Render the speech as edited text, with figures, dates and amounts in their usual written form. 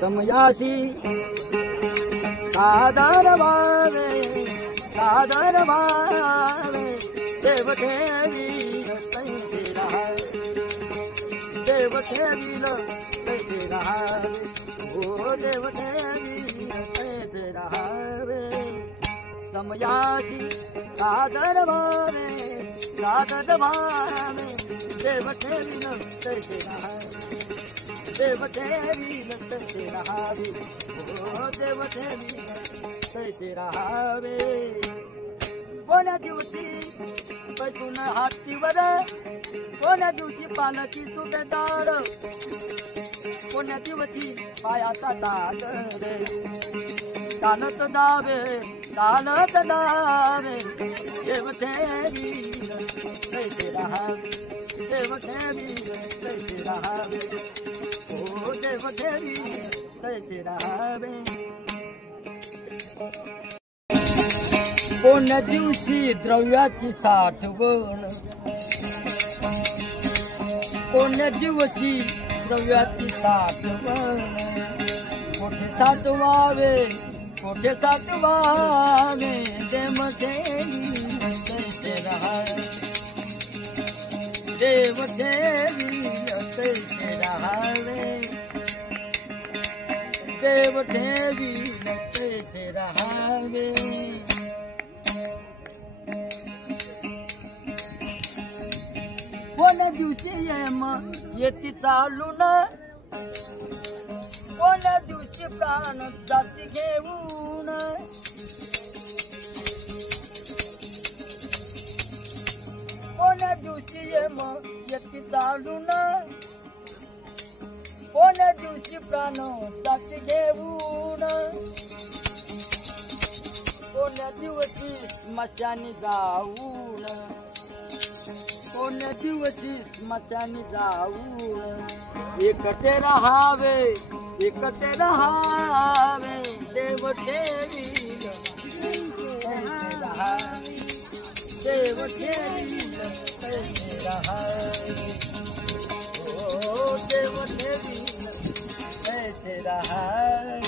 समयासी सादर भावे देव देवी देव देवी ओ देव देवी समयासी सादर भावे देव देवी देव देवी तैसे रहावे ओ देव देवी तैसे रहावे कोण्या दिवशी बैठून हातीवर कोण्या दिवशी पालखी सुभेदार कोण्या दिवशी पायाचा दाग रे चालत दावे देव देवी तैसे रहावे देव देवी तैसे रहावे ओ देव देवी तैसे रहावे कोण्या दिवशी द्रव्याची साठवण कोण्या दिवशी द्रव्याची साठवण कोठे साठवावे देव देवी तैसे रहावे देव देवी तैसे रहावे देव देवी तैसे रहावे कोण्या दिवशी येती चालून कोण्या दिवशी प्राण जाती घेऊन कोण्या दिवशी येती चालून कोण्या दिवशी प्राण जाती घेऊन कोण्या दिवशी स्मशानी जाऊन कोण्या दिवशी स्मशानी जाऊन एकटे रहावे देव देवी देव देवी तैसे रहावे ओ देव देवी तैसे रहावे